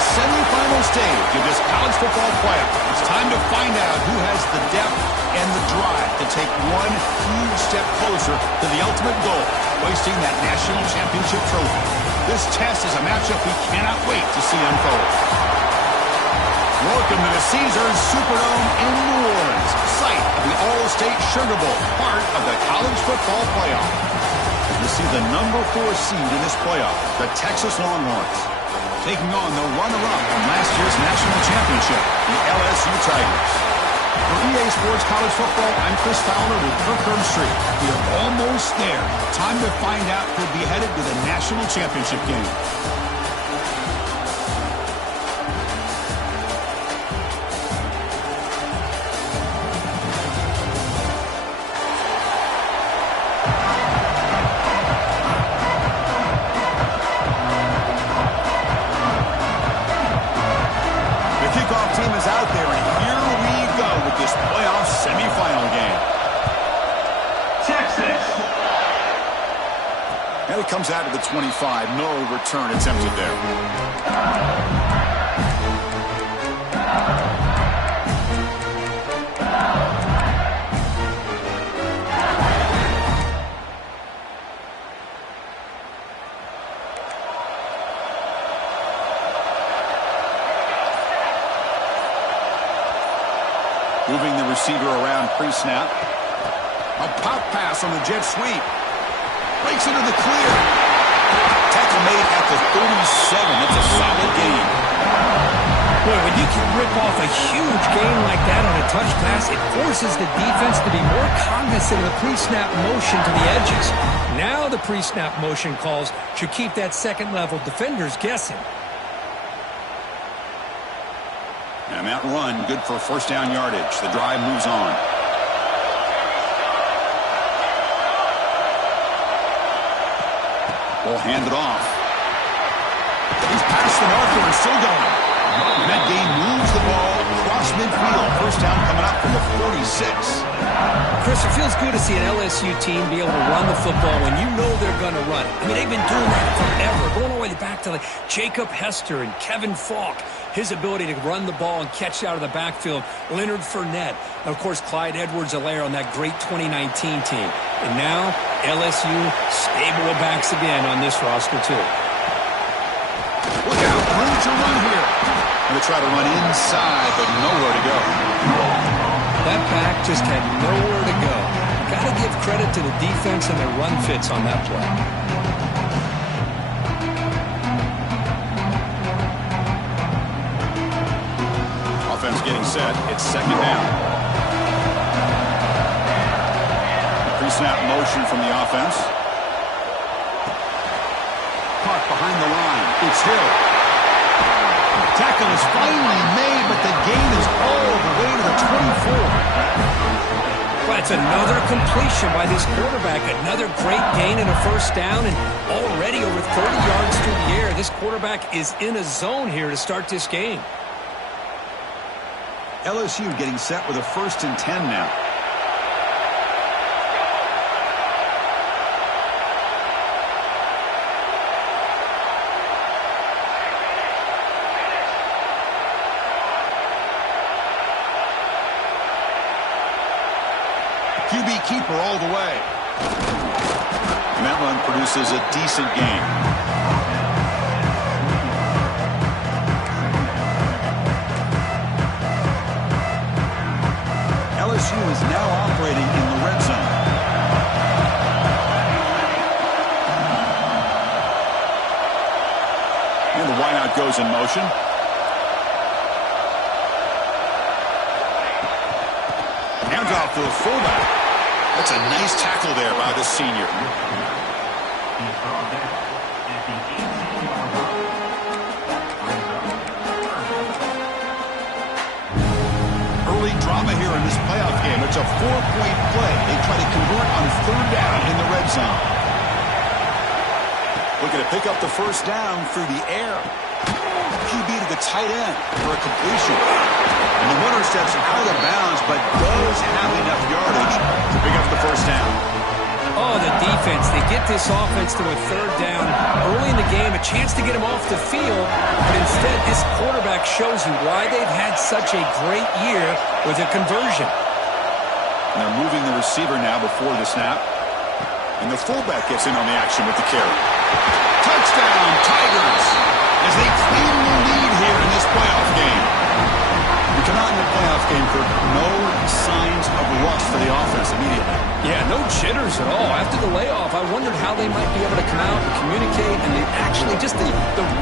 the semifinal stage of this college football playoff. It's time to find out who has the depth and the drive to take one huge step closer to the ultimate goal, hoisting that national championship trophy. This test is a matchup we cannot wait to see unfold. Welcome to the Caesars Superdome in New Orleans, site of the All-State Sugar Bowl, part of the college football playoff. As we see the number 4 seed in this playoff, the Texas Longhorns, taking on the runner-up from last year's national championship, the LSU Tigers. For EA Sports College Football, I'm Chris Fowler with Kirk Herbstreit. We are almost there. Time to find out who'll be headed to the national championship game. And it comes out to the 25. No return attempted there. Moving the receiver around pre-snap. A pop pass on the jet sweep. Breaks into the clear. Tackle made at the 37. That's a solid gain. Boy, when you can rip off a huge gain like that on a touch pass, it forces the defense to be more cognizant of the pre-snap motion to the edges. Now the pre-snap motion calls should keep that second-level defenders guessing. And that run, good for first down yardage. The drive moves on. Ball handed off. He's past the marker and still going. And that game moves the ball across midfield. First down coming up from the 46. Chris, it feels good to see an LSU team be able to run the football when you know they're going to run it. I mean, they've been doing that forever, going all the way back to like Jacob Hester and Kevin Falk. His ability to run the ball and catch out of the backfield. Leonard Fournette. And, of course, Clyde Edwards-Helaire on that great 2019 team. And now, LSU stable of backs again on this roster, too. Look out. Room to run here. Going to try to run inside, but nowhere to go. That back just had nowhere to go. Got to give credit to the defense and their run fits on that play. Offense getting set. It's second down. Pre-snap motion from the offense. Caught behind the line. It's Hill. Tackle is finally made, but the gain is all the way to the 24. Well, it's another completion by this quarterback. Another great gain and a first down, and already over 30 yards through the air. This quarterback is in a zone here to start this game. LSU getting set with a 1st and 10 now. QB keeper all the way. And that run produces a decent gain. LSU is now operating in the red zone. And the wideout goes in motion. Handoff to the fullback. That's a nice tackle there by the senior. Early drama here in this playoff game. It's a 4-point play. They try to convert on 3rd down in the red zone. Looking to pick up the first down through the air. QB to the tight end for a completion. And the runner steps out of bounds, but does have enough yardage to pick up the first down. Oh, the defense. They get this offense to a third down early in the game, a chance to get him off the field, but instead this quarterback shows you why they've had such a great year with a conversion. And they're moving the receiver now before the snap. And the fullback gets in on the action with the carry. Touchdown, Tigers, as they claim the lead here in this playoff game. You come out in the playoff game, Kirk, no signs of rust for the offense immediately. Yeah, no jitters at all. After the layoff, I wondered how they might be able to come out and communicate, and they actually just the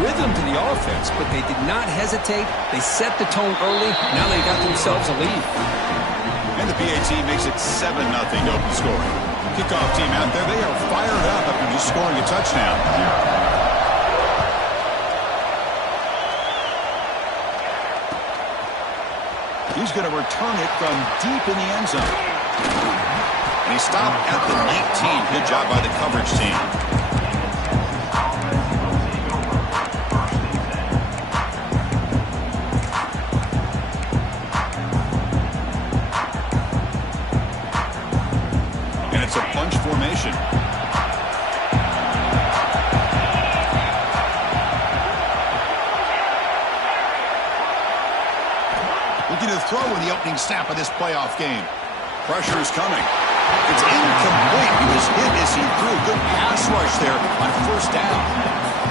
rhythm to the offense, but they did not hesitate. They set the tone early. Now they got themselves a lead. And the PAT makes it 7-0 to open scoring. Kickoff team out there, they are fired up after just scoring a touchdown. He's going to return it from deep in the end zone. And he stopped at the 19. Good job by the coverage team. And it's a bunch formation. Looking to throw in the opening snap of this playoff game. Pressure is coming. It's incomplete. He was hit as he threw. Good pass rush there on first down.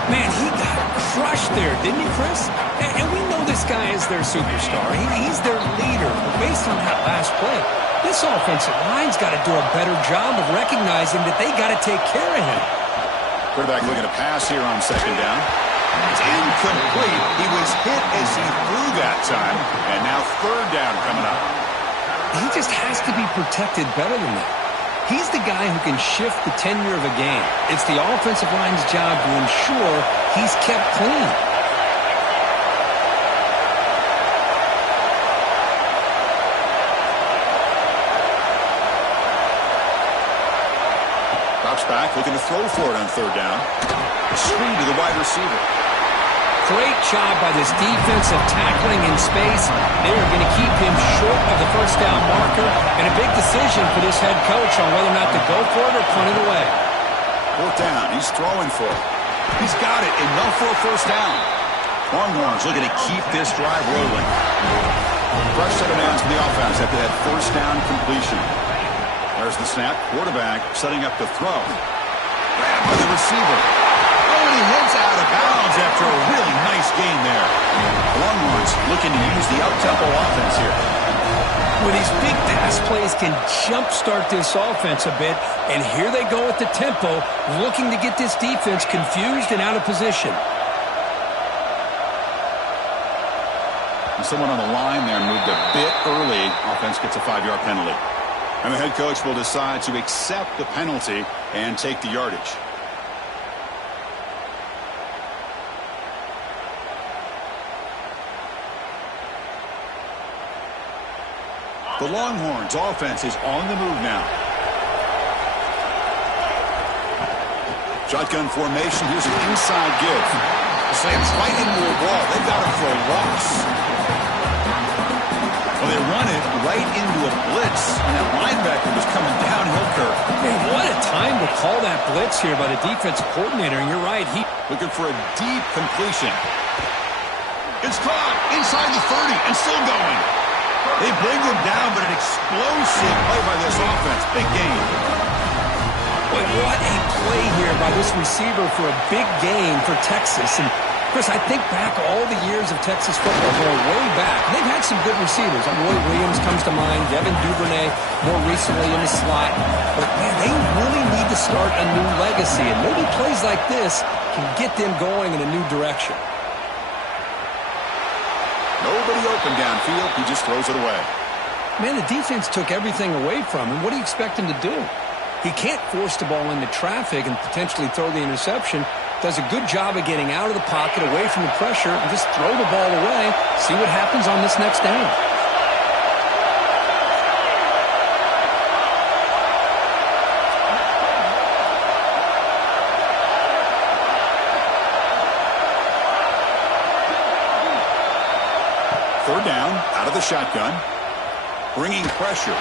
Man, he got crushed there, didn't he, Chris? And we know this guy is their superstar. He's their leader. But based on that last play, this offensive line's got to do a better job of recognizing that they got to take care of him. Quarterback looking to pass here on second down. It's incomplete. He was hit as he threw that time. And now third down coming up. He just has to be protected better than that. He's the guy who can shift the tenure of a game. It's the offensive line's job to ensure he's kept clean. Drops back, looking to throw for it on third down. Screen to the wide receiver. Great job by this defensive tackling in space. They are going to keep him short of the first down marker, and a big decision for this head coach on whether or not to go for it or punt it away. Fourth down, he's throwing for it. He's got it, enough for a first down. Longhorns looking to keep this drive rolling. Fresh set of downs for the offense after that first down completion. There's the snap. Quarterback setting up the throw. Grabbed by the receiver. Oh, and he heads out of bounds after a really nice gain there. The Longhorns looking to use the up-tempo offense here. Well, these big pass plays can jumpstart this offense a bit, and here they go at the tempo, looking to get this defense confused and out of position. And someone on the line there moved a bit early. Offense gets a 5-yard penalty. And the head coach will decide to accept the penalty and take the yardage. The Longhorns offense is on the move now. Shotgun formation. Here's an inside give. Slams right into a wall. They've got him for a loss. Well, they run it right into a blitz, and that linebacker was coming downhill, Kirk. Man, what a time to call that blitz here by the defensive coordinator, and you're right. He looking for a deep completion. It's caught inside the 30 and still going. They bring him down, but an explosive play by this offense. Big game. Boy, what a play here by this receiver for a big gain for Texas. And Chris, I think back all the years of Texas football, going way back. They've had some good receivers. Roy Williams comes to mind, Devin Duvernay more recently in the slot. But, man, they really need to start a new legacy. And maybe plays like this can get them going in a new direction. Nobody open downfield. He just throws it away. Man, the defense took everything away from him. What do you expect him to do? He can't force the ball into traffic and potentially throw the interception. Does a good job of getting out of the pocket, away from the pressure, and just throw the ball away. See what happens on this next down. Third down, out of the shotgun. Bringing pressure.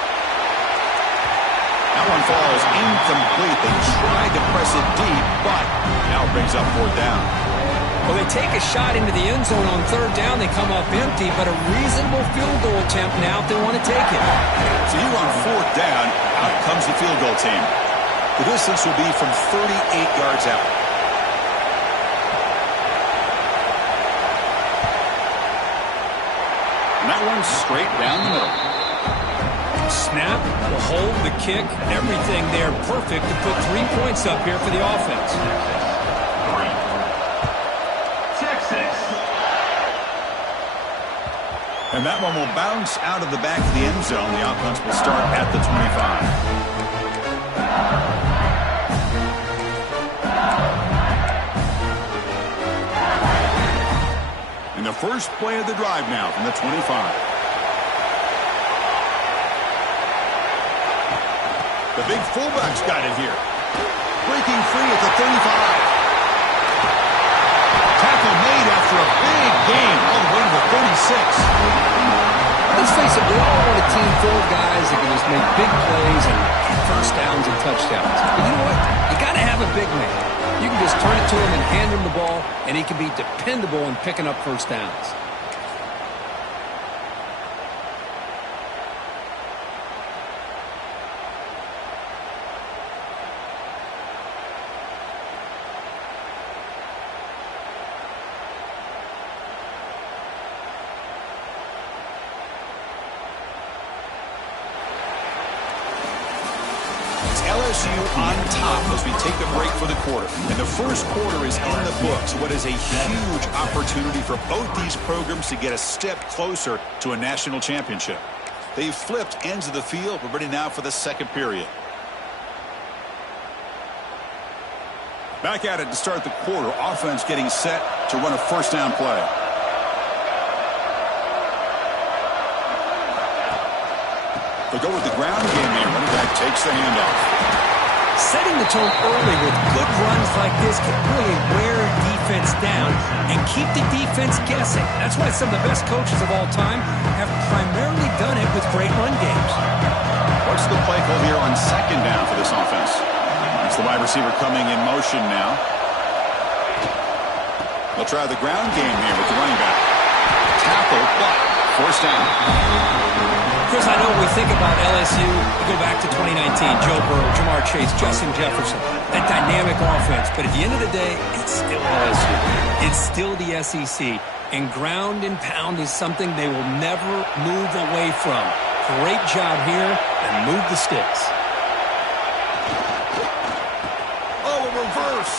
That one falls incomplete. They tried to press it deep, but now it brings up fourth down. Well, they take a shot into the end zone on third down. They come up empty, but a reasonable field goal attempt now if they want to take it. So here on fourth down, out comes the field goal team. The distance will be from 38 yards out. And that one's straight down the middle. Snap, the hold, the kick, everything there perfect to put 3 points up here for the offense. And that one will bounce out of the back of the end zone. The offense will start at the 25. And the first play of the drive now from the 25. The big fullback's got it here. Breaking free at the 35. Tackle made after a big game all the way to the 36. Let's face it, we all want a team full of guys that can just make big plays and get first downs and touchdowns. But you know what? You got to have a big man. You can just turn it to him and hand him the ball, and he can be dependable in picking up first downs. LSU on top as we take the break for the quarter. And the first quarter is in the books. What is a huge opportunity for both these programs to get a step closer to a national championship. They've flipped ends of the field. We're ready now for the second period. Back at it to start the quarter. Offense getting set to run a first down play. They'll go with the ground game here. Running back takes the handoff. Setting the tone early with good runs like this can really wear a defense down and keep the defense guessing. That's why some of the best coaches of all time have primarily done it with great run games. What's the play call here on second down for this offense? It's the wide receiver coming in motion now. They'll try the ground game here with the running back. Tackle, but first down. Chris, I know when we think about LSU, we go back to 2019, Joe Burrow, Jamar Chase, Justin Jefferson, that dynamic offense. But at the end of the day, it's still LSU. It's still the SEC. And ground and pound is something they will never move away from. Great job here, and move the sticks. Oh, a reverse.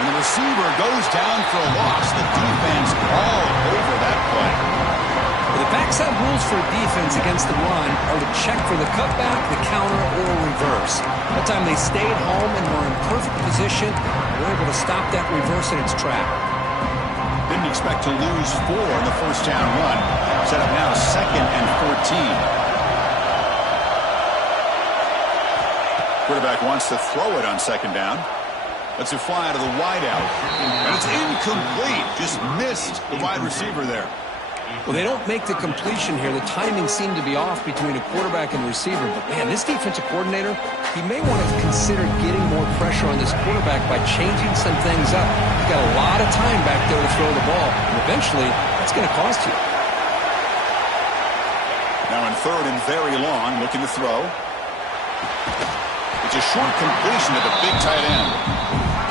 And the receiver goes down for a loss. The defense all over that play. The backside rules for a defense against the run are to check for the cutback, the counter, or reverse. That time they stayed home and were in perfect position. They were able to stop that reverse in its track. Didn't expect to lose 4 in the first down run. Set up now 2nd and 14. Quarterback wants to throw it on second down. Lets it fly out of the wideout. And it's incomplete. Just missed the wide receiver there. Well, they don't make the completion here. The timing seemed to be off between a quarterback and receiver. But, man, this defensive coordinator, he may want to consider getting more pressure on this quarterback by changing some things up. He's got a lot of time back there to throw the ball. And eventually, that's going to cost you. Now in 3rd and very long, looking to throw. It's a short completion to the big tight end.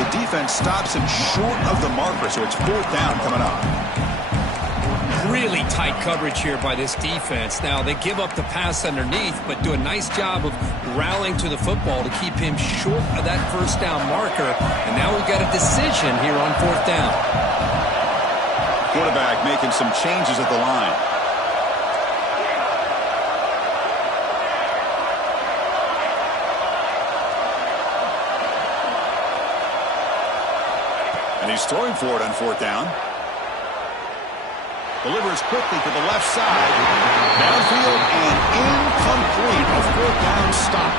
The defense stops him short of the marker, so it's 4th down coming up. Really tight coverage here by this defense. Now, they give up the pass underneath, but do a nice job of rallying to the football to keep him short of that first down marker. And now we've got a decision here on 4th down. Quarterback making some changes at the line. And he's throwing for it on 4th down. Delivers quickly to the left side. Downfield and incomplete. A fourth down stop.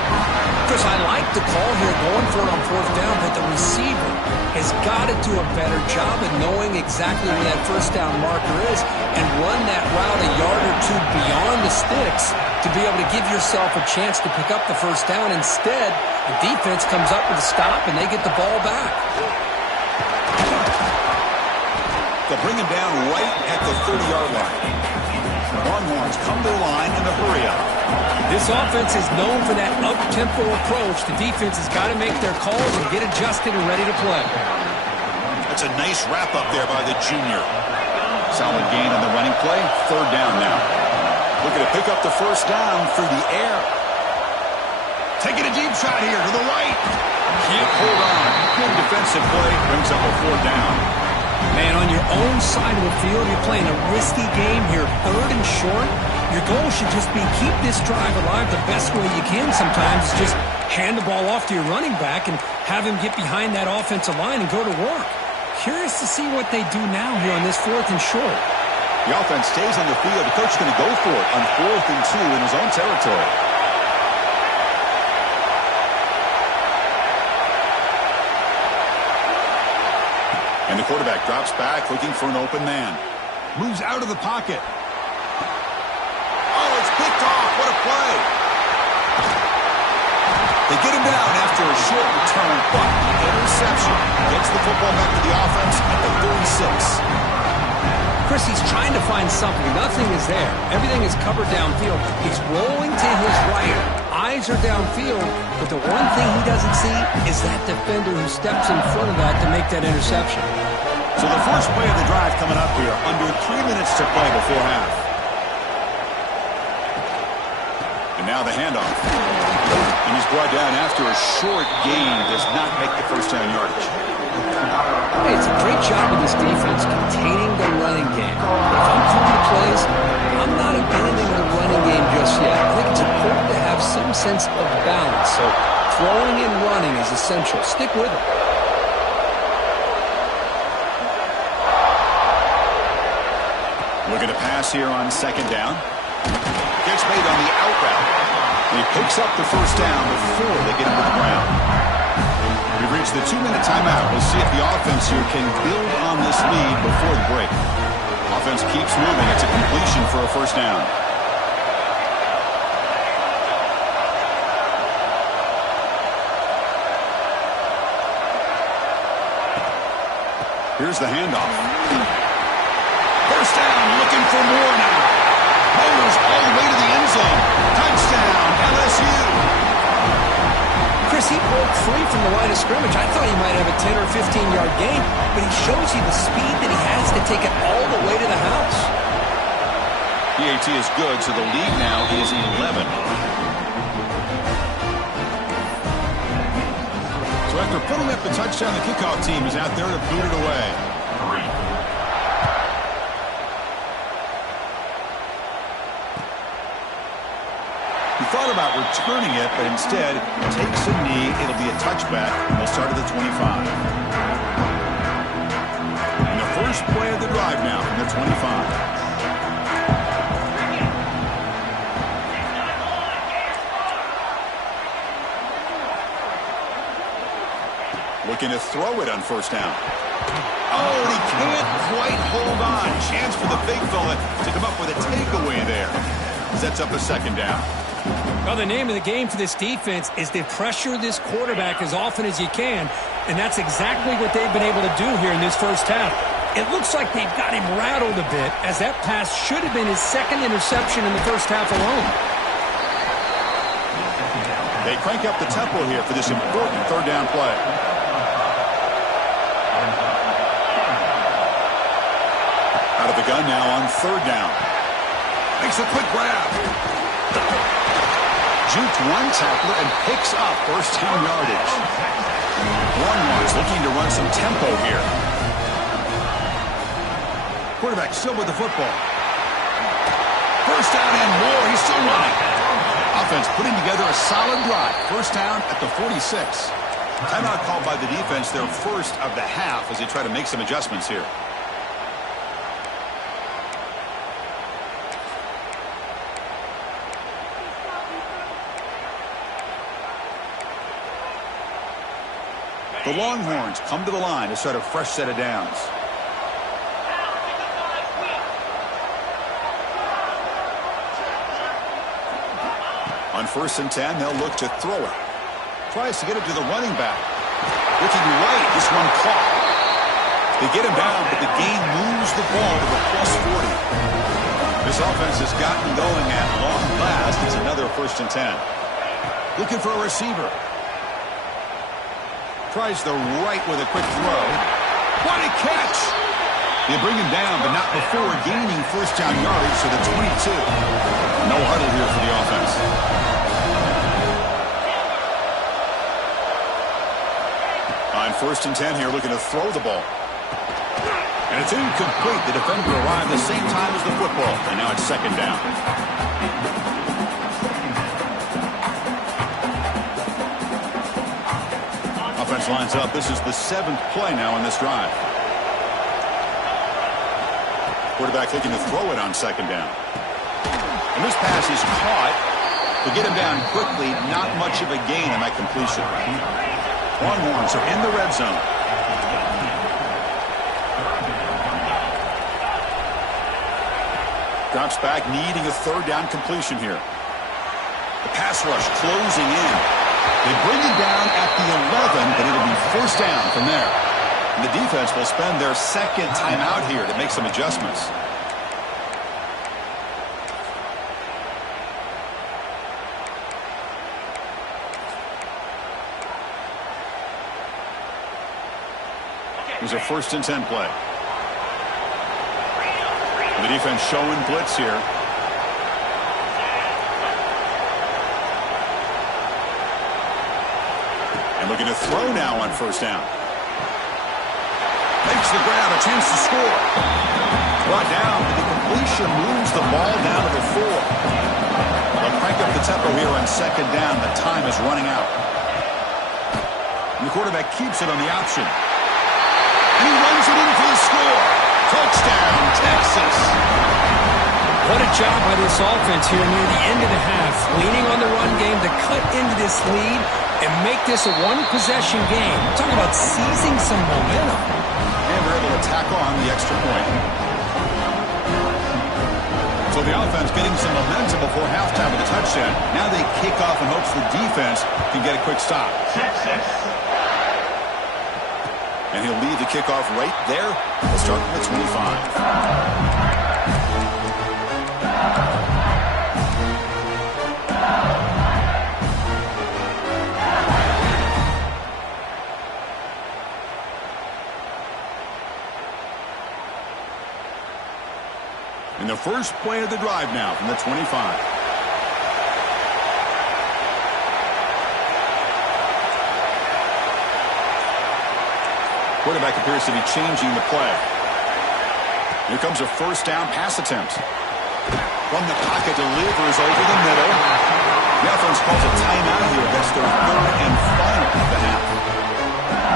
Chris, I like the call here going for it on fourth down, but the receiver has got to do a better job of knowing exactly where that first down marker is and run that route a yard or two beyond the sticks to be able to give yourself a chance to pick up the first down. Instead, the defense comes up with a stop and they get the ball back. They'll bring him down right at the 30-yard line. Longhorns come to the line in the hurry-up. This offense is known for that up-tempo approach. The defense has got to make their calls and get adjusted and ready to play. That's a nice wrap-up there by the junior. Solid gain on the running play. Third down now. Looking to pick up the first down through the air. Taking a deep shot here to the right. Can't hold on. Good defensive play. Brings up a fourth down. Man, on your own side of the field, you're playing a risky game here. Third and short. Your goal should just be keep this drive alive the best way you can sometimes. Is just hand the ball off to your running back and have him get behind that offensive line and go to work. Curious to see what they do now here on this fourth and short. The offense stays on the field. The coach is going to go for it on 4th and 2 in his own territory. And the quarterback drops back, looking for an open man. Moves out of the pocket. Oh, it's picked off. What a play. They get him down after a short return, but the interception gets the football back to the offense at the 36. Chris, he's trying to find something. Nothing is there. Everything is covered downfield. He's rolling to his right. Eyes are downfield, but the one thing he doesn't see is that defender who steps in front of that to make that interception. So the first play of the drive coming up here, under 3 minutes to play before half. And now the handoff. And he's brought down after a short gain, does not make the first down yardage. Hey, it's a great job of this defense containing the running game. If I'm calling the plays, I'm not abandoning the running game just yet. I think it's important to have some sense of balance. So throwing and running is essential. Stick with it. Looking to pass here on second down. Gets made on the out route. And he picks up the first down before they get him to the ground. We've reached the 2-minute timeout. We'll see if the offense here can build on this lead before the break. Offense keeps moving. It's a completion for a first down. Here's the handoff. First down, looking for more now. Motors all the way to the end zone. Touchdown, LSU. Chris, he broke free from the line of scrimmage. I thought he might have a 10 or 15-yard gain, but he shows you the speed that he has to take it all the way to the house. PAT is good, so the lead now is 11. So after putting up the touchdown, the kickoff team is out there to boot it away. He thought about returning it, but instead takes a knee. It'll be a touchback, and they'll start at the 25. And the first play of the drive now from the 25. Looking to throw it on first down. Oh, and he can't quite hold on. Chance for the big fella to come up with a takeaway there. Sets up a second down. Well, the name of the game for this defense is to pressure this quarterback as often as you can, and that's exactly what they've been able to do here in this first half. It looks like they've got him rattled a bit, as that pass should have been his second interception in the first half alone. They crank up the tempo here for this important third down play. Out of the gun now on third down. Makes a quick grab. Juked one tackler and picks up first down yardage. Longhorns looking to run some tempo here. Quarterback still with the football. First down and more. He's still running. Offense putting together a solid drive. First down at the 46. Timeout called by the defense, their first of the half, as they try to make some adjustments here. The Longhorns come to the line to start a fresh set of downs. On 1st and 10, they'll look to throw it. Tries to get it to the running back. Looking right, this one caught. They get him down, but the gain moves the ball to the +40. This offense has gotten going at long last. It's another 1st and 10. Looking for a receiver. Tries the right with a quick throw. What a catch! They bring him down, but not before gaining 1st down yardage to the 22. No huddle here for the offense. On 1st and 10 here, looking to throw the ball. And it's incomplete. The defender arrived the same time as the football, and now it's 2nd down. Offense lines up. This is the 7th play now on this drive. Quarterback looking to throw it on 2nd down. And this pass is caught. To get him down quickly, not much of a gain on that completion. Longhorns are in the red zone. Drops back, needing a 3rd down completion here. The pass rush closing in. They bring him down at the 11, but it'll be 1st down from there. And the defense will spend their 2nd timeout here to make some adjustments. Here's a 1st and 10 play. The defense showing blitz here. And looking to throw now on 1st down. Makes the grab, a chance to score. Brought down, but the completion moves the ball down to the 4. They'll crank up the tempo here on 2nd down. The time is running out. And the quarterback keeps it on the option. And he runs it in for the score. Touchdown, Texas. What a job by this offense here near the end of the half. Leaning on the run game to cut into this lead and make this a one-possession game. Talk about seizing some momentum. And they're able to tack on the extra point. So the offense getting some momentum before halftime with a touchdown. Now they kick off in hopes the defense can get a quick stop. And he'll leave the kickoff right there. We'll start from the 25. In the first play of the drive now from the 25. Quarterback appears to be changing the play. Here comes a 1st down pass attempt. From the pocket, delivers over the middle. The offense calls a timeout here. That's their 3rd and final of the half.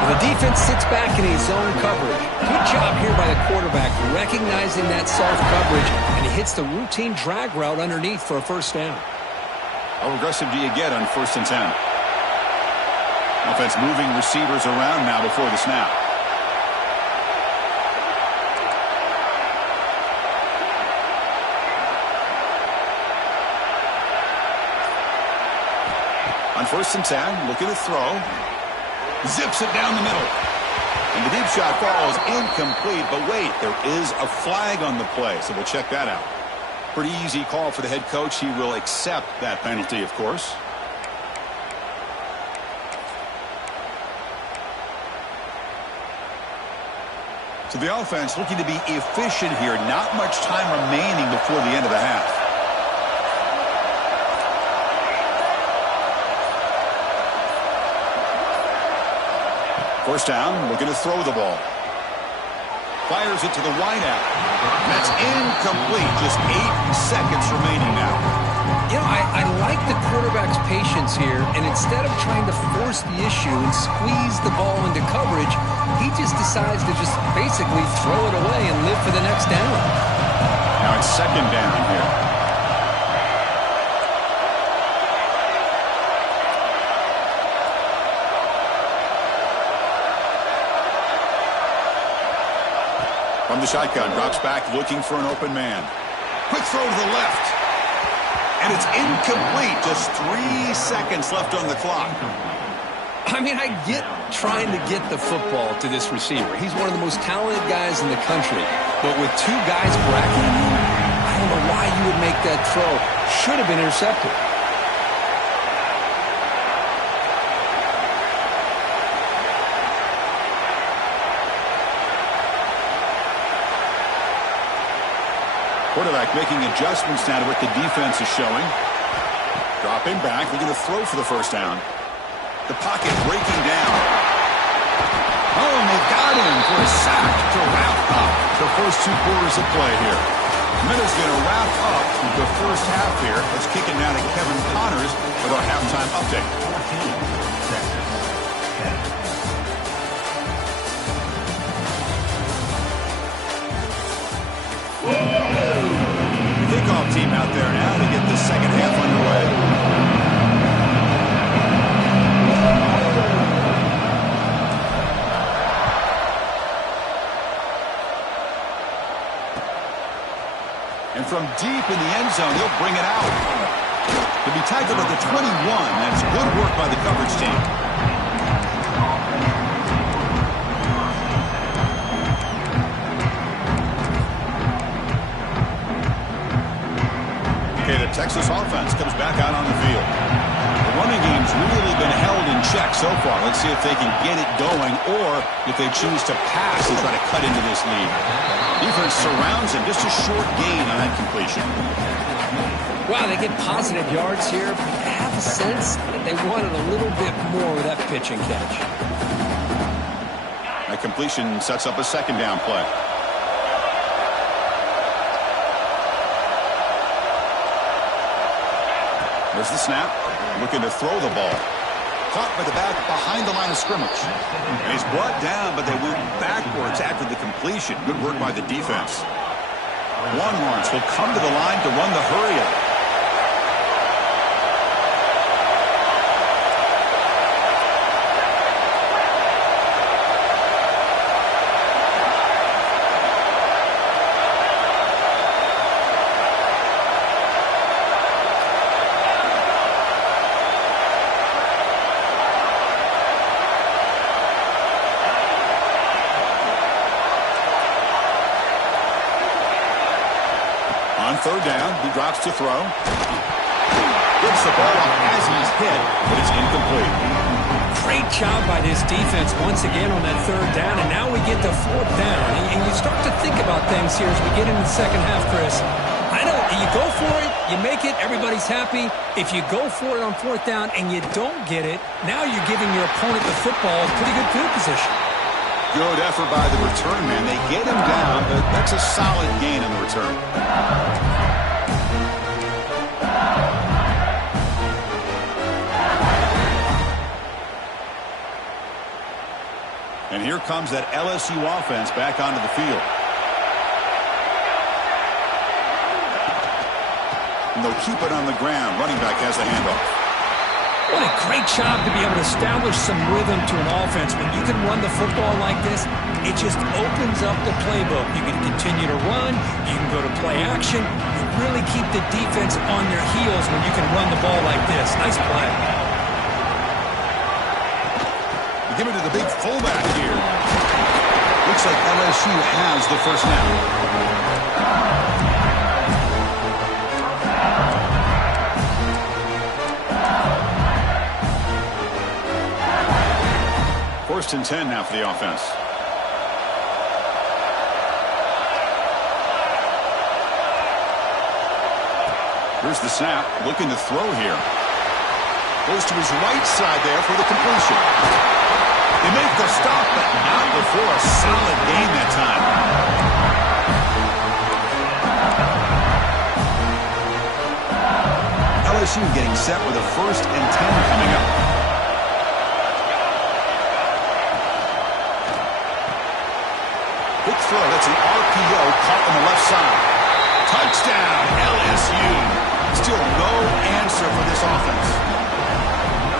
The defense sits back in his zone coverage. Good job here by the quarterback recognizing that soft coverage, and he hits the routine drag route underneath for a 1st down. How aggressive do you get on 1st and 10? Offense moving receivers around now before the snap. On 1st and 10, looking to throw. Zips it down the middle. And the deep shot falls incomplete. But wait, there is a flag on the play, so we'll check that out. Pretty easy call for the head coach. He will accept that penalty, of course. So the offense looking to be efficient here. Not much time remaining before the end of the half. First down, looking to throw the ball. Fires it to the wideout. That's incomplete. Just 8 seconds remaining now. You know, I like the quarterback's patience here, and instead of trying to force the issue and squeeze the ball into coverage, he just decides to just basically throw it away and live for the next down. Now it's 2nd down here. From the shotgun, drops back looking for an open man. Quick throw to the left. And it's incomplete. Just 3 seconds left on the clock. I mean, I get trying to get the football to this receiver. He's one of the most talented guys in the country. But with two guys bracketing him, I don't know why you would make that throw. Should have been intercepted. Quarterback making adjustments now to what the defense is showing. Dropping back, looking to throw for the first down. The pocket breaking down. Oh, and they got him for a sack to wrap up the first 2 quarters of play here. Minutes going to wrap up the first half here. Let's kick it now to Kevin Connors with our halftime update. Kickoff team out there now to get the second half underway. And from deep in the end zone, he'll bring it out. He'll be tackled at the 21. That's good work by the coverage team. Okay, the Texas offense comes back out on the field. The running game's really been held in check so far. Let's see if they can get it going or if they choose to pass and try to cut into this lead. Defense surrounds him. Just a short gain on that completion. Wow, they get positive yards here. I have a sense that they wanted a little bit more with that pitch and catch. That completion sets up a second down play. There's the snap. Looking to throw the ball. Caught by the back behind the line of scrimmage. And he's brought down, but they went backwards after the completion. Good work by the defense. Juan Lawrence will come to the line to run the hurry-up. Third down, he drops to throw. Gets the ball up as he's hit, but it's incomplete. Great job by this defense once again on that third down, and now we get to fourth down. And you start to think about things here as we get into the second half, Chris. I know, you go for it, you make it, everybody's happy. If you go for it on fourth down and you don't get it, now you're giving your opponent the football in pretty good field position. Good effort by the return man. They get him down, but that's a solid gain on the return. And here comes that LSU offense back onto the field. And they'll keep it on the ground. Running back has the handoff. What a great job to be able to establish some rhythm to an offense. When you can run the football like this, it just opens up the playbook. You can continue to run. You can go to play action. You really keep the defense on their heels when you can run the ball like this. Nice play. Give it to the big fullback here. Looks like LSU has the first down. First and 10 now for the offense. Here's the snap. Looking to throw here. Goes to his right side there for the completion. They make the stop, but not before a solid gain that time. LSU getting set with a 1st and 10 coming up. Quick throw. That's an RPO caught on the left side. Touchdown, LSU. Still no answer for this offense.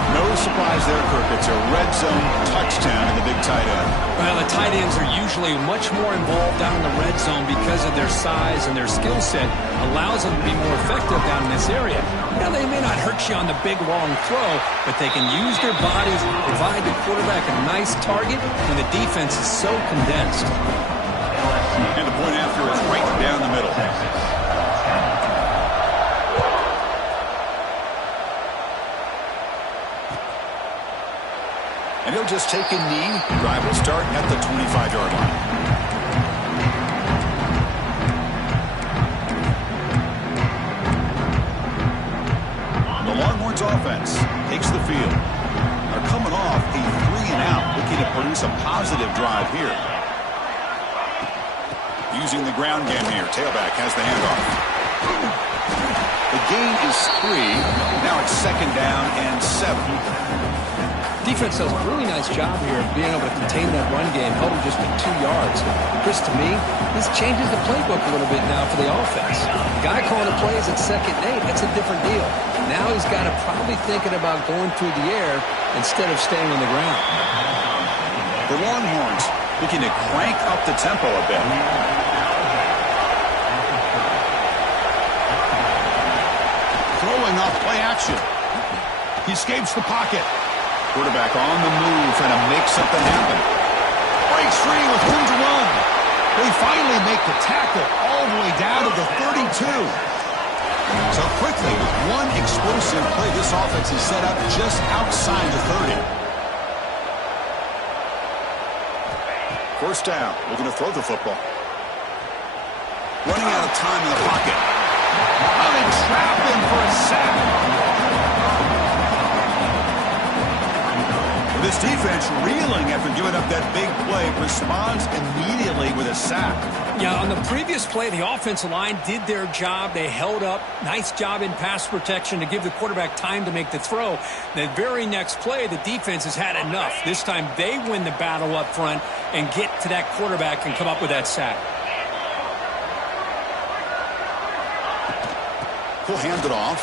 No surprise there, Kirk. It's a red zone touchdown in the big tight end. Well, a tight ends are usually much more involved down in the red zone because of their size and their skill set allows them to be more effective down in this area. Now, they may not hurt you on the big, long throw, but they can use their bodies, provide the quarterback a nice target when the defense is so condensed. And the point after is right down the middle. And he'll just take a knee. The drive will start at the 25-yard line. The Longhorns offense takes the field. They're coming off a 3-and-out, looking to produce a positive drive here. Using the ground game here. Tailback has the handoff. The gain is 3. Now it's 2nd down and 7. Defense does a really nice job here of being able to contain that run game, held him just with 2 yards. Chris, to me, this changes the playbook a little bit now for the offense. The guy calling the plays at 2nd and 8, that's a different deal. Now he's got to probably thinking about going through the air instead of staying on the ground. The Longhorns looking to crank up the tempo a bit. Throwing off play action. He escapes the pocket. Quarterback on the move, trying to make something happen. Breaks free with room to run. They finally make the tackle all the way down to the 32. So quickly, with one explosive play, this offense is set up just outside the 30. 1st down, looking to throw the football. Running out of time in the pocket. Oh, they trap him for a sack. This defense reeling after giving up that big play, responds immediately with a sack. Yeah, on the previous play, the offensive line did their job. They held up. Nice job in pass protection to give the quarterback time to make the throw. The very next play, the defense has had enough. This time they win the battle up front and get to that quarterback and come up with that sack. He'll hand it off.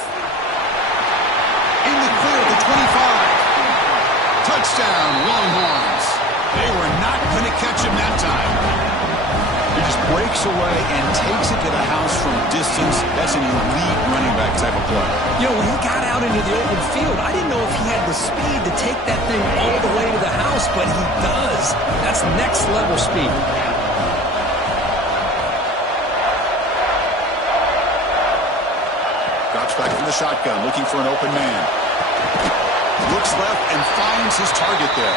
In the clear at the 25. Touchdown, Longhorns. They were not going to catch him that time. He just breaks away and takes it to the house from distance. That's an elite running back type of play. You know, when he got out into the open field, I didn't know if he had the speed to take that thing all the way to the house, but he does. That's next level speed. Drops back from the shotgun, looking for an open man. Looks left and finds his target there.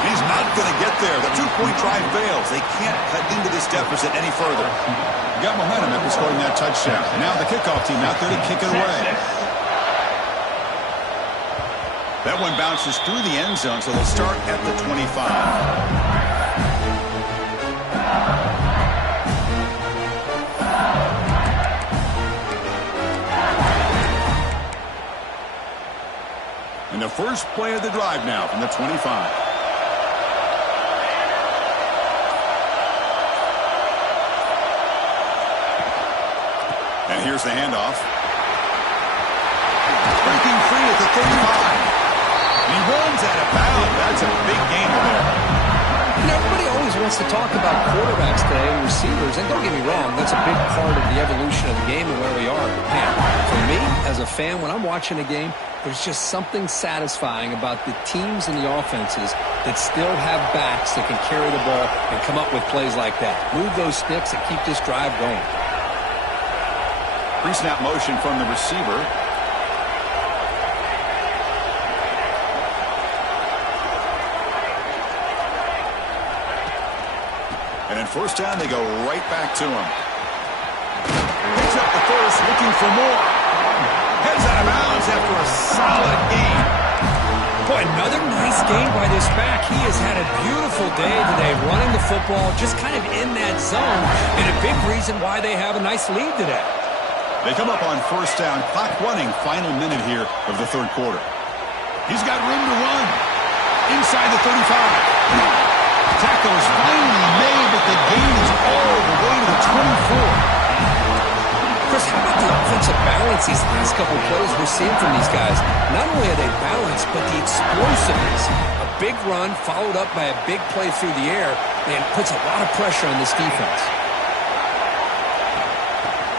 He's not going to get there. The 2-point drive fails. They can't cut into this deficit any further. Got momentum after scoring that touchdown. Now the kickoff team out there to kick it away. That one bounces through the end zone, so they'll start at the 25. And the first play of the drive now from the 25. And here's the handoff. Breaking free at the 35. He runs out of bounds. That's a big gain there. You know, everybody always wants to talk about quarterbacks today and receivers, and don't get me wrong, that's a big part of the evolution of the game and where we are. But man, for me, as a fan, when I'm watching a game, there's just something satisfying about the teams and the offenses that still have backs that can carry the ball and come up with plays like that. Move those sticks and keep this drive going. Pre-snap motion from the receiver. And in 1st down, they go right back to him. Picks up the first, looking for more. Heads out of bounds after a solid game. Boy, another nice game by this back. He has had a beautiful day today running the football, just kind of in that zone, and a big reason why they have a nice lead today. They come up on 1st down, clock running, final minute here of the 3rd quarter. He's got room to run. Inside the 35. Tackle is finally made, but the gain is all the way to the 24. Chris, how about the offensive balance these last couple of plays we're seeing from these guys? Not only are they balanced, but the explosiveness. A big run followed up by a big play through the air. and it puts a lot of pressure on this defense.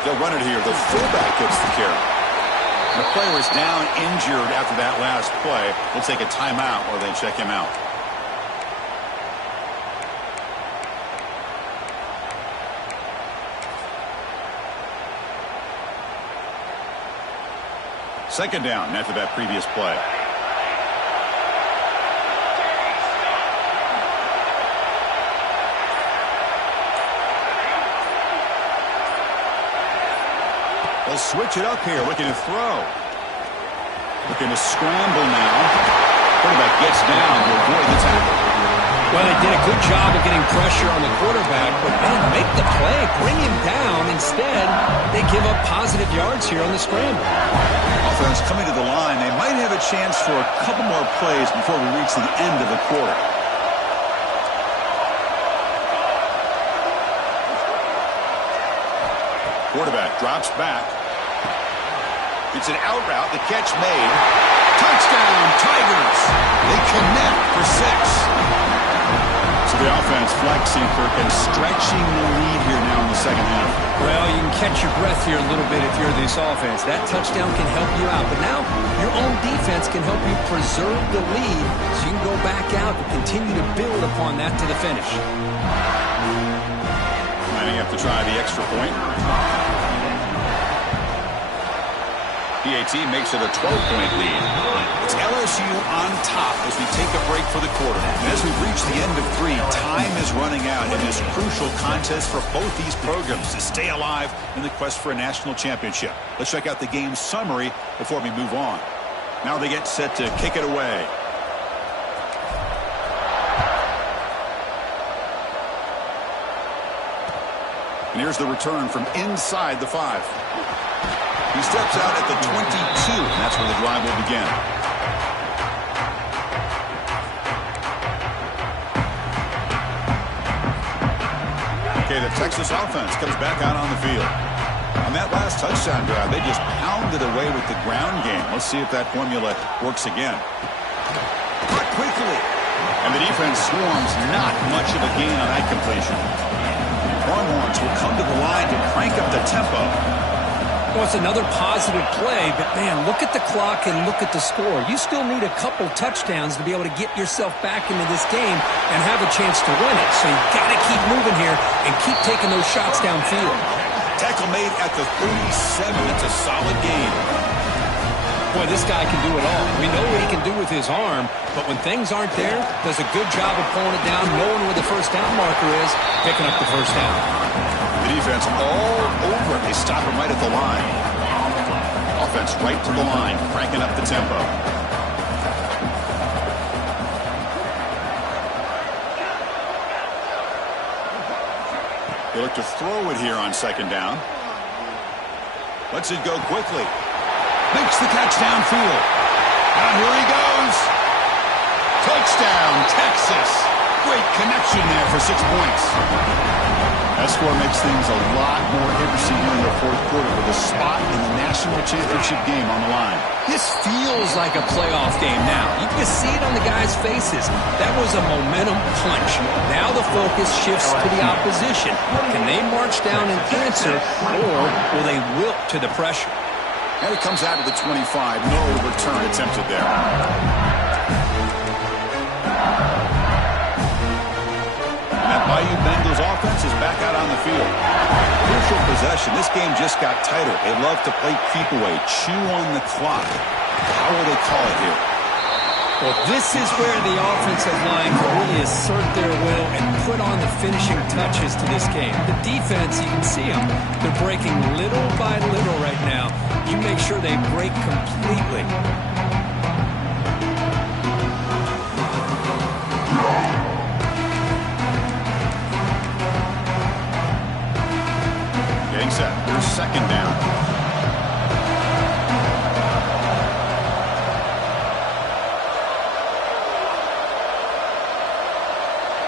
They'll run it here. The fullback gets the carry. The player is down injured after that last play. We'll take a timeout while they check him out. Second down after that previous play. They'll switch it up here, looking to throw. Looking to scramble now. Quarterback gets down to avoid the tackle. Well, they did a good job of getting pressure on the quarterback, but man, make the play, bring him down. Instead, they give up positive yards here on the scramble. Offense coming to the line. They might have a chance for a couple more plays before we reach the end of the quarter. Quarterback drops back. It's an out route. The catch made. Touchdown, Tigers. They connect for 6. So the offense flexing, Kirk, and stretching the lead here now in the second half. Well, you can catch your breath here a little bit if you're this offense. That touchdown can help you out. But now your own defense can help you preserve the lead so you can go back out and continue to build upon that to the finish. Lining up to try the extra point. PAT makes it a 12-point lead. It's LSU on top as we take a break for the quarter. And as we've reached the end of 3, time is running out in this crucial contest for both these programs to stay alive in the quest for a national championship. Let's check out the game summary before we move on. Now they get set to kick it away. And here's the return from inside the 5. He steps out at the 22, and that's where the drive will begin. Okay, the Texas offense comes back out on the field. On that last touchdown drive, they just pounded away with the ground game. Let's see if that formula works again. Caught quickly. And the defense swarms, not much of a gain on that completion. Longhorns will come to the line to crank up the tempo. Well, it's another positive play, but man, look at the clock and look at the score. You still need a couple touchdowns to be able to get yourself back into this game and have a chance to win it. So you've got to keep moving here and keep taking those shots downfield. Tackle made at the 37. That's a solid gain. Boy, this guy can do it all. We know what he can do with his arm, but when things aren't there, does a good job of pulling it down, knowing where the first down marker is, picking up the first down. The defense all over it. They stop him right at the line. Offense right to the line, cranking up the tempo. They look to throw it here on second down. Lets it go quickly. Makes the catch downfield. And here he goes. Touchdown, Texas. Great connection there for 6 points. That score makes things a lot more interesting here in the fourth quarter with a spot in the national championship game on the line. This feels like a playoff game now. You can see it on the guys' faces. That was a momentum punch. Now the focus shifts to the opposition. Can they march down and answer, or will they wilt to the pressure? And it comes out of the 25. No return attempted there. That Bayou Bengals offense is back out on the field. Crucial possession. This game just got tighter. They love to play keep away, chew on the clock. How will they call it here? Well, this is where the offensive line can really assert their will and put on the finishing touches to this game. The defense, you can see them. They're breaking little by little right now. You make sure they break completely. Getting set. Here's second down.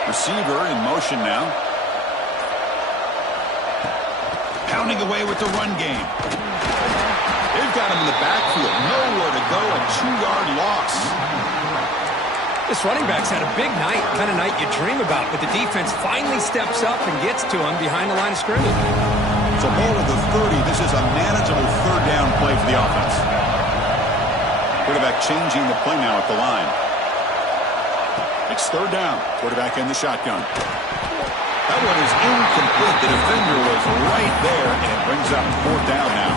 Receiver in motion now. Pounding away with the run game. They've got him in the backfield. Nowhere to go. A 2-yard loss. This running back's had a big night, kind of night you dream about, but the defense finally steps up and gets to him behind the line of scrimmage. So ball at the 30. This is a manageable third down play for the offense. Quarterback changing the play now at the line. It's third down. Quarterback in the shotgun. That one is incomplete. The defender was right there, and it brings up fourth down now.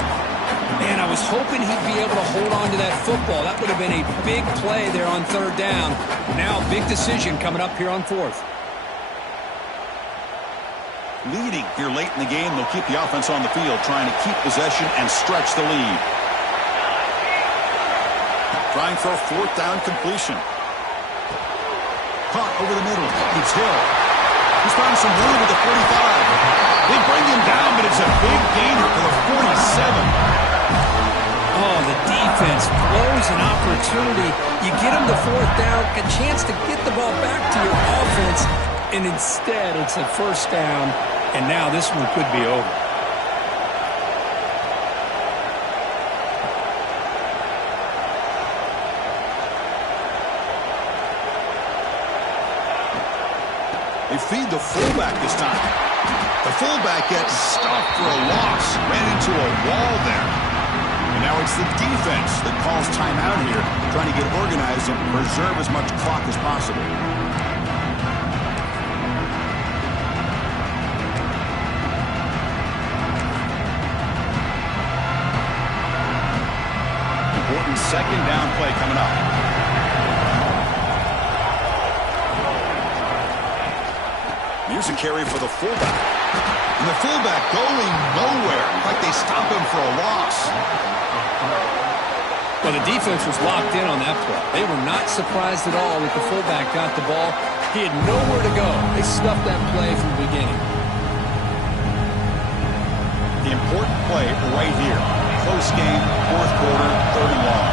Man, I was hoping he'd be able to hold on to that football. That would have been a big play there on third down. Now, big decision coming up here on fourth. Leading here late in the game, they'll keep the offense on the field, trying to keep possession and stretch the lead. Trying for a fourth down completion. Caught over the middle. It's Hill. He's found some room at the 45. They bring him down, but it's a big gainer for the 47. Oh, the defense blows an opportunity. You get them the fourth down, a chance to get the ball back to your offense, and instead it's a first down, and now this one could be over. They feed the fullback this time. The fullback gets stopped for a loss. Ran into a wall there. And now it's the defense that calls timeout here, trying to get organized and preserve as much clock as possible. Important second down play coming up. Here's a carry for the fullback. And the fullback going nowhere. Like they stop him for a loss. Well, the defense was locked in on that play. They were not surprised at all that the fullback got the ball. He had nowhere to go. They stuffed that play from the beginning. The important play right here. Close game, fourth quarter, third and long.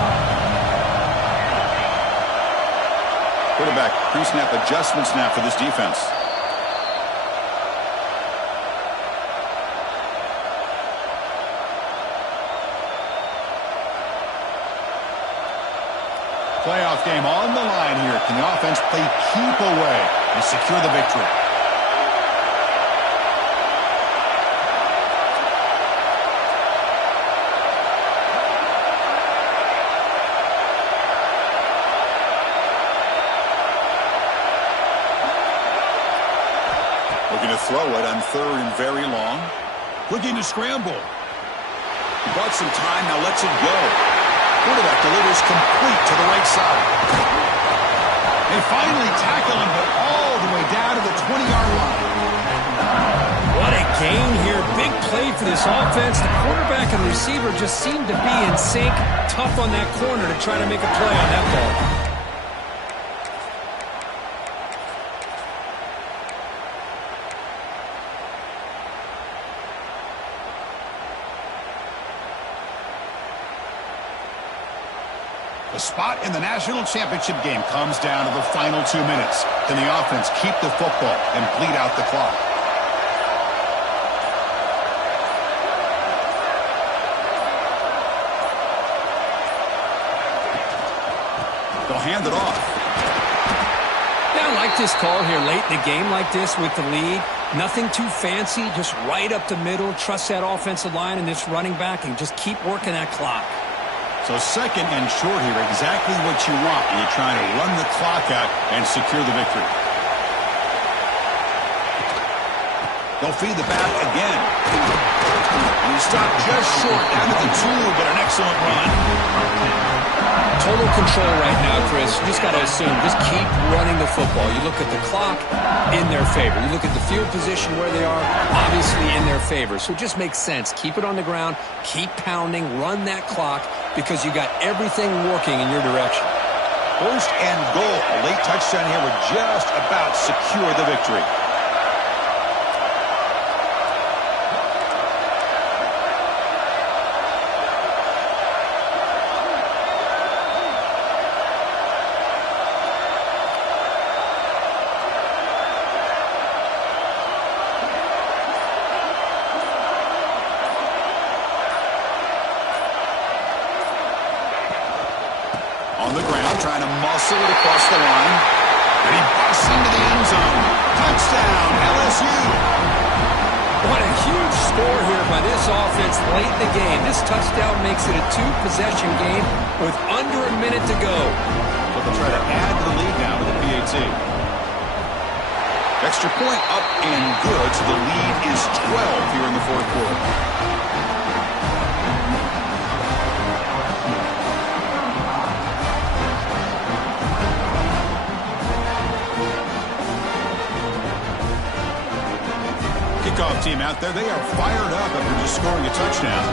Quarterback pre-snap adjustments now for this defense. Playoff game on the line here. Can the offense play keep away and secure the victory? Looking to throw it on third and very long. Looking to scramble. Bought some time, now lets it go. Quarterback delivers complete to the right side. They finally tackle him, but all the way down to the 20-yard line. What a gain here. Big play for this offense. The quarterback and receiver just seemed to be in sync. Tough on that corner to try to make a play on that ball. The spot in the national championship game comes down to the final 2 minutes. Can the offense keep the football and bleed out the clock? They'll hand it off. Yeah, I like this call here late in the game like this with the lead. Nothing too fancy, just right up the middle. Trust that offensive line and this running back and just keep working that clock. So second and short here, exactly what you want when you're trying to run the clock out and secure the victory. They'll feed the back again. And he stopped just short down to the 2, but an excellent run. Total control right now, Chris. You just got to assume, just keep running the football. You look at the clock, in their favor. You look at the field position where they are, obviously in their favor. So it just makes sense. Keep it on the ground, keep pounding, run that clock, because you got everything working in your direction. First and goal. A late touchdown here would just about secure the victory. On the ground. trying to muscle it across the line. And he busts into the end zone. Touchdown, LSU. What a huge score here by this offense late in the game. This touchdown makes it a two-possession game with under a minute to go. So they'll try to add to the lead now with the PAT. Extra point up and good, so the lead is 12 here in the fourth quarter. Kickoff team out there, they are fired up after just scoring a touchdown.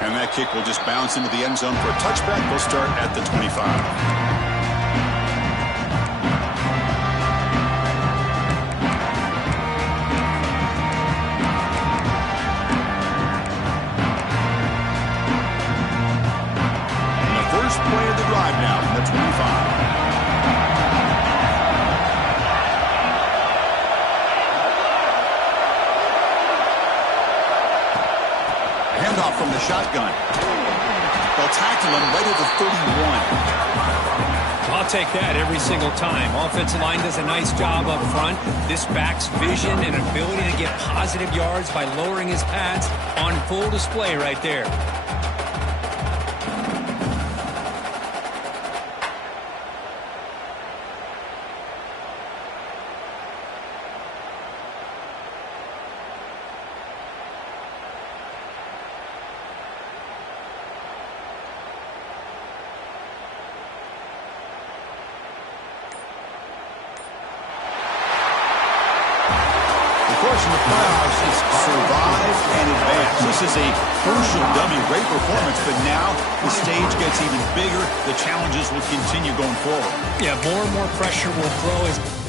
And that kick will just bounce into the end zone for a touchback. They'll start at the 25. Play of the drive now from the 25. Handoff from the shotgun. They'll tackle him right at the 31. I'll take that every single time. Offensive line does a nice job up front. This back's vision and ability to get positive yards by lowering his pads on full display right there. In the playoffs is survive and advance. This is a crucial dummy. Great performance, but now the stage gets even bigger. The challenges will continue going forward. Yeah, more and more pressure will grow as